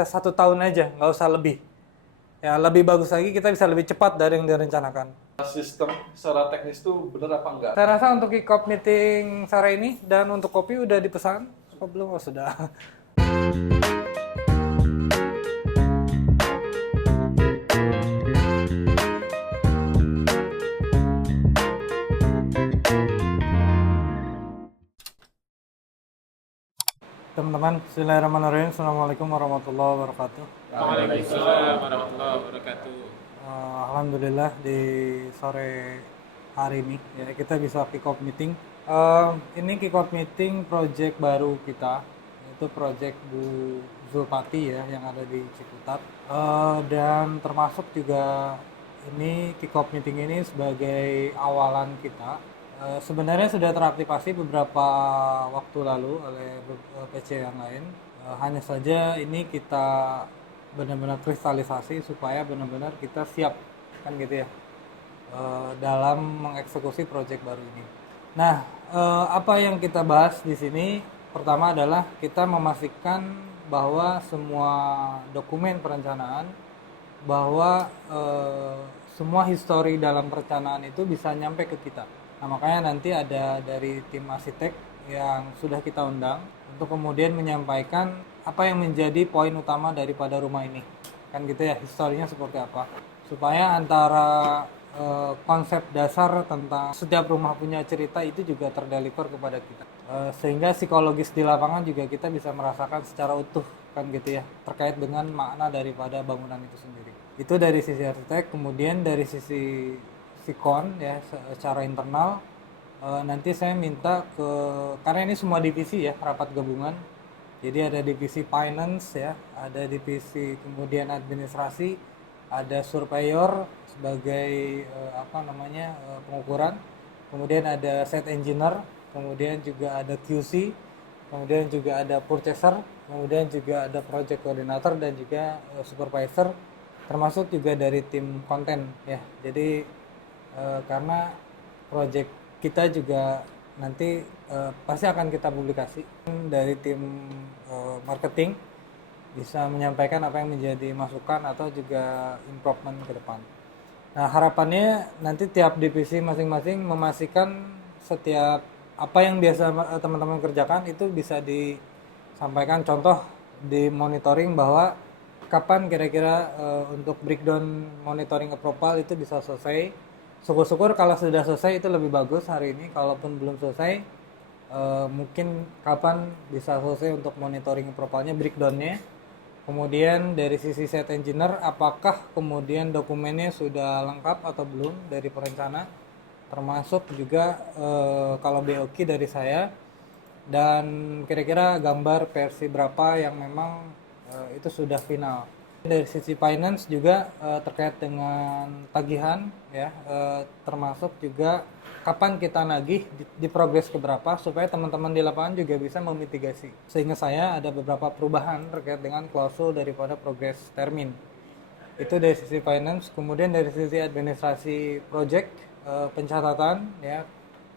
bisa 1 tahun aja, nggak usah lebih. Ya lebih bagus lagi kita bisa lebih cepat dari yang direncanakan. Sistem secara teknis tuh bener apa enggak? Saya rasa untuk kick-off meeting sore ini dan untuk kopi udah dipesan. Oh, belum? Oh, sudah. Teman-teman, bismillahirrahmanirrahim. Assalamualaikum warahmatullahi wabarakatuh. Waalaikumsalam warahmatullahi wabarakatuh. Alhamdulillah di sore hari ini ya, kita bisa kick off meeting. Ini kick off meeting project baru kita, itu project Bu Zulpati ya yang ada di Ciputat. Dan termasuk juga ini kick off meeting ini sebagai awalan kita. Sebenarnya sudah teraktivasi beberapa waktu lalu oleh PC yang lain. Hanya saja ini kita benar-benar kristalisasi supaya benar-benar kita siap kan gitu ya dalam mengeksekusi proyek baru ini. Nah, apa yang kita bahas di sini pertama adalah kita memastikan bahwa semua dokumen perencanaan, bahwa semua histori dalam perencanaan itu bisa nyampe ke kita. Nah, makanya nanti ada dari tim arsitek yang sudah kita undang untuk kemudian menyampaikan apa yang menjadi poin utama daripada rumah ini. Kan gitu ya, historinya seperti apa. Supaya antara konsep dasar tentang setiap rumah punya cerita itu juga terdeliver kepada kita. Sehingga psikologis di lapangan juga kita bisa merasakan secara utuh kan gitu ya, terkait dengan makna daripada bangunan itu sendiri. Itu dari sisi arsitek, kemudian dari sisi sikon ya secara internal nanti saya minta karena ini semua divisi ya rapat gabungan, jadi ada divisi finance ya, ada divisi kemudian administrasi, ada surveyor sebagai pengukuran, kemudian ada site engineer, kemudian juga ada QC, kemudian juga ada purchaser, kemudian juga ada project coordinator dan juga supervisor, termasuk juga dari tim konten ya. Jadi karena project kita juga nanti pasti akan kita publikasi dari tim marketing bisa menyampaikan apa yang menjadi masukan atau juga improvement ke depan. Nah, harapannya nanti tiap divisi masing-masing memastikan setiap apa yang biasa teman-teman kerjakan itu bisa disampaikan, contoh di monitoring bahwa kapan kira-kira untuk breakdown monitoring approval itu bisa selesai. Syukur-syukur kalau sudah selesai itu lebih bagus hari ini. Kalaupun belum selesai, mungkin kapan bisa selesai untuk monitoring approvalnya, breakdownnya. Kemudian dari sisi site engineer, apakah kemudian dokumennya sudah lengkap atau belum dari perencana, termasuk juga kalau BOQ dari saya, dan kira-kira gambar versi berapa yang memang itu sudah final. Dari sisi finance juga terkait dengan tagihan ya, termasuk juga kapan kita nagih di progres keberapa supaya teman-teman di lapangan juga bisa memitigasi. Sehingga saya ada beberapa perubahan terkait dengan klausul daripada progres termin. Itu dari sisi finance. Kemudian dari sisi administrasi project, pencatatan ya,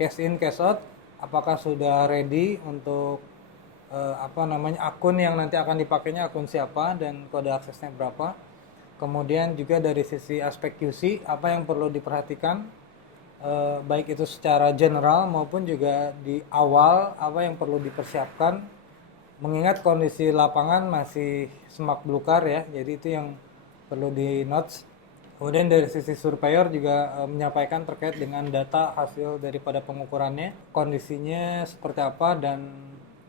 cash in cash out, apakah sudah ready untuk akun yang nanti akan dipakainya akun siapa dan kode aksesnya berapa. Kemudian juga dari sisi aspek QC, apa yang perlu diperhatikan baik itu secara general maupun juga di awal, apa yang perlu dipersiapkan mengingat kondisi lapangan masih semak belukar ya, jadi itu yang perlu di notes. Kemudian dari sisi surveyor juga menyampaikan terkait dengan data hasil daripada pengukurannya, kondisinya seperti apa, dan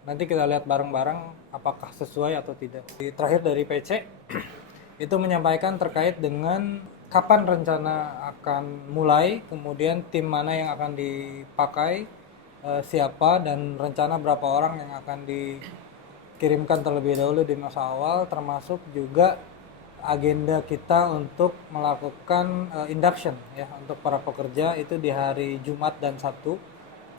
nanti kita lihat bareng-bareng apakah sesuai atau tidak. Terakhir dari PC itu menyampaikan terkait dengan kapan rencana akan mulai, kemudian tim mana yang akan dipakai, siapa, dan rencana berapa orang yang akan dikirimkan terlebih dahulu di masa awal, termasuk juga agenda kita untuk melakukan induction ya untuk para pekerja itu di hari Jumat dan Sabtu.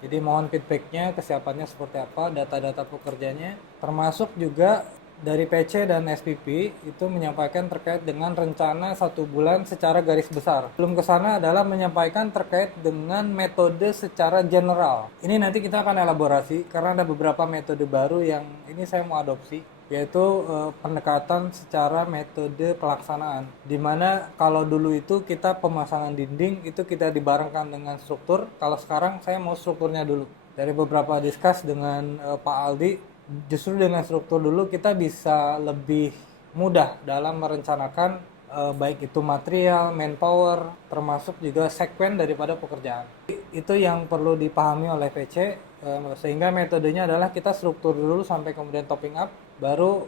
Jadi mohon feedbacknya, kesiapannya seperti apa, data-data pekerjanya, termasuk juga dari PC dan SPP itu menyampaikan terkait dengan rencana 1 bulan secara garis besar. Belum ke sana adalah menyampaikan terkait dengan metode secara general. Ini nanti kita akan elaborasi karena ada beberapa metode baru yang ini saya mau adopsi. yaitu pendekatan secara metode pelaksanaan. Dimana kalau dulu itu kita pemasangan dinding itu kita dibarengkan dengan struktur, kalau sekarang saya mau strukturnya dulu. Dari beberapa diskus dengan Pak Aldi, justru dengan struktur dulu kita bisa lebih mudah dalam merencanakan baik itu material, manpower, termasuk juga sekuen daripada pekerjaan. Itu yang perlu dipahami oleh PC, sehingga metodenya adalah kita struktur dulu sampai kemudian topping up, baru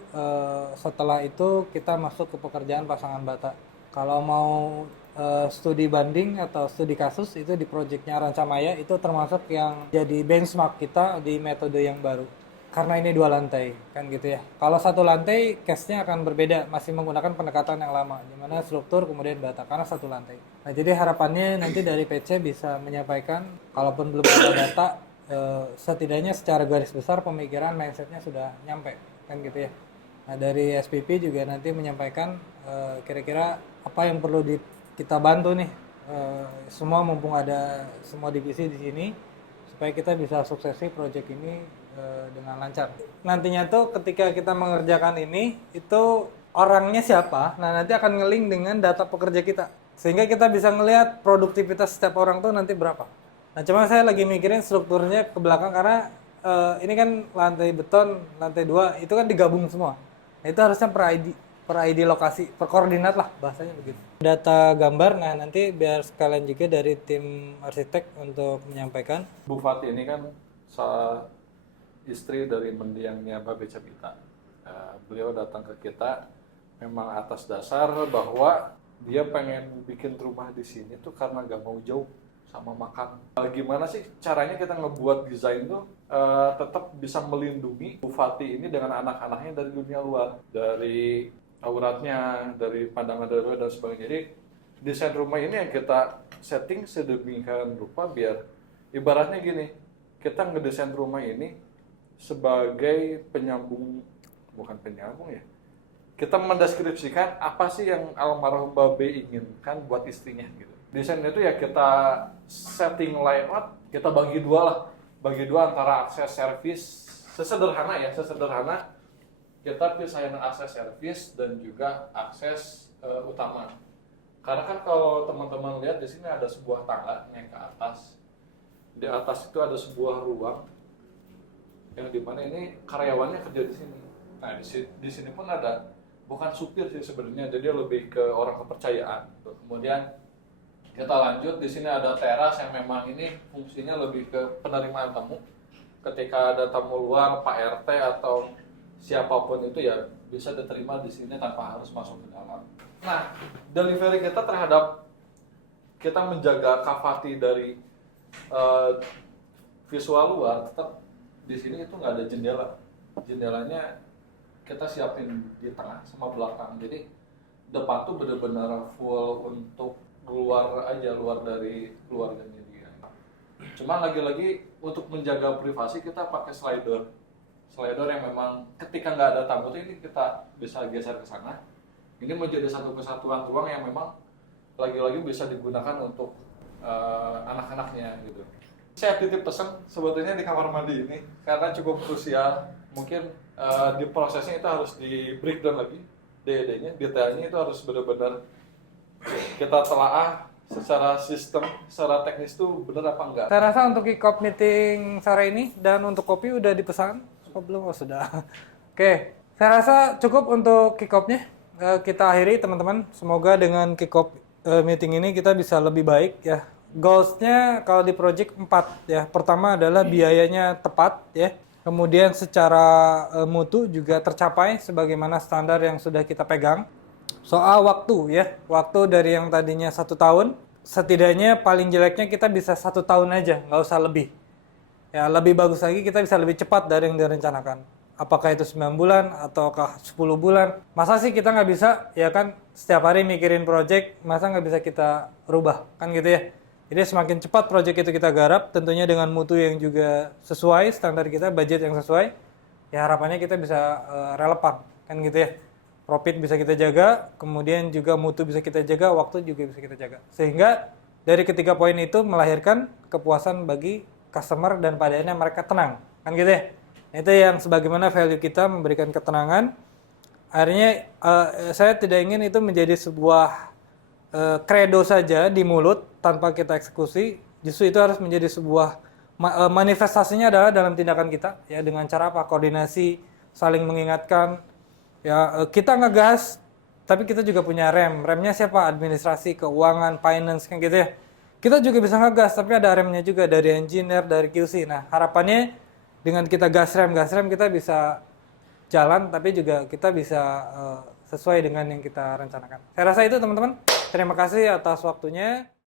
setelah itu kita masuk ke pekerjaan pasangan bata. Kalau mau studi banding atau studi kasus itu di proyeknya Rancamaya, itu termasuk yang jadi benchmark kita di metode yang baru. Karena ini 2 lantai, kan gitu ya. Kalau 1 lantai, case-nya akan berbeda, masih menggunakan pendekatan yang lama, di mana struktur kemudian bata, karena 1 lantai. Nah, jadi harapannya nanti dari PC bisa menyampaikan, kalaupun belum ada data, setidaknya secara garis besar pemikiran mindset-nya sudah nyampe, kan gitu ya. Nah, dari SPP juga nanti menyampaikan kira-kira apa yang perlu kita bantu nih, semua mumpung ada semua divisi di sini, supaya kita bisa suksesi proyek ini dengan lancar. Nantinya tuh ketika kita mengerjakan ini, itu orangnya siapa, nah nanti akan nge-link dengan data pekerja kita. Sehingga kita bisa ngelihat produktivitas setiap orang tuh nanti berapa. Nah cuma saya lagi mikirin strukturnya ke belakang karena ini kan lantai beton, lantai 2, itu kan digabung semua. Nah, itu harusnya per ID lokasi, per koordinat lah bahasanya begitu. Data gambar, nah nanti biar sekalian juga dari tim arsitek untuk menyampaikan. Bu Fatih ini kan istri dari mendiangnya Mbak Beca Pita. Beliau datang ke kita memang atas dasar bahwa dia pengen bikin rumah di sini tuh karena gak mau jauh sama makan. Gimana sih caranya kita ngebuat desain tuh tetap bisa melindungi Bu Fatih ini dengan anak-anaknya dari dunia luar, dari auratnya, dari pandangan dari luar dan sebagainya. Jadi desain rumah ini yang kita setting sedemikian rupa biar ibaratnya gini, kita ngedesain rumah ini sebagai penyambung, bukan penyambung ya, kita mendeskripsikan apa sih yang almarhum Babe inginkan buat istrinya gitu. Desain itu ya kita setting layout, kita bagi 2 lah, bagi 2 antara akses servis, sesederhana kita pisahin akses servis dan juga akses utama. Karena kan kalau teman-teman lihat di sini ada sebuah tangga naik ke atas, di atas itu ada sebuah ruang yang dimana ini karyawannya kerja di sini. Nah di sini pun ada, bukan supir sih sebenarnya, jadi lebih ke orang kepercayaan. Kemudian kita lanjut, di sini ada teras yang memang ini fungsinya lebih ke penerimaan tamu. Ketika ada tamu luar, Pak RT atau siapapun itu ya bisa diterima di sini tanpa harus masuk ke dalam. Nah delivery kita terhadap kita menjaga kavati dari visual luar, tetap di sini itu nggak ada jendela. Jendelanya kita siapin di tengah sama belakang. Jadi depan tuh benar-benar full untuk luar aja, luar dari keluarganya dia. Cuman lagi-lagi untuk menjaga privasi kita pakai slider yang memang ketika nggak ada tamu tuh ini kita bisa geser ke sana. Ini menjadi satu kesatuan ruang yang memang lagi-lagi bisa digunakan untuk anak-anaknya gitu. Saya titip pesan sebetulnya di kamar mandi ini karena cukup krusial. Mungkin di prosesnya itu harus di breakdown lagi, DED-nya, detailnya itu harus benar-benar kita telaah secara sistem, secara teknis itu benar apa enggak. Saya rasa untuk kick-off meeting sore ini dan untuk kopi udah dipesan. Oh, belum? Oh, sudah. Oke, saya rasa cukup untuk kick-off-nya. Kita akhiri teman-teman. Semoga dengan kick-off meeting ini kita bisa lebih baik ya. Goals-nya kalau di project 4 ya. Pertama adalah biayanya tepat ya. Kemudian secara mutu juga tercapai sebagaimana standar yang sudah kita pegang. Soal waktu ya. Waktu dari yang tadinya 1 tahun, setidaknya paling jeleknya kita bisa 1 tahun aja, nggak usah lebih. Ya, lebih bagus lagi kita bisa lebih cepat dari yang direncanakan. Apakah itu 9 bulan ataukah 10 bulan. Masa sih kita nggak bisa, ya kan setiap hari mikirin project, masa nggak bisa kita rubah, kan gitu ya. Jadi semakin cepat project itu kita garap, tentunya dengan mutu yang juga sesuai, standar kita, budget yang sesuai, ya harapannya kita bisa relevan, kan gitu ya. Profit bisa kita jaga, kemudian juga mutu bisa kita jaga, waktu juga bisa kita jaga. Sehingga dari ketiga poin itu melahirkan kepuasan bagi customer dan pada akhirnya mereka tenang, kan gitu ya. Itu yang sebagaimana value kita memberikan ketenangan. Akhirnya saya tidak ingin itu menjadi sebuah kredo saja di mulut tanpa kita eksekusi. Justru itu harus menjadi sebuah manifestasinya adalah dalam tindakan kita, ya, dengan cara apa? Koordinasi, saling mengingatkan. Ya, kita ngegas, tapi kita juga punya rem. Remnya siapa? Administrasi, keuangan, finance, kan gitu ya. Kita juga bisa ngegas, tapi ada remnya juga dari engineer, dari QC. Nah, harapannya dengan kita gas rem kita bisa jalan, tapi juga kita bisa sesuai dengan yang kita rencanakan. Saya rasa itu teman-teman. Terima kasih atas waktunya.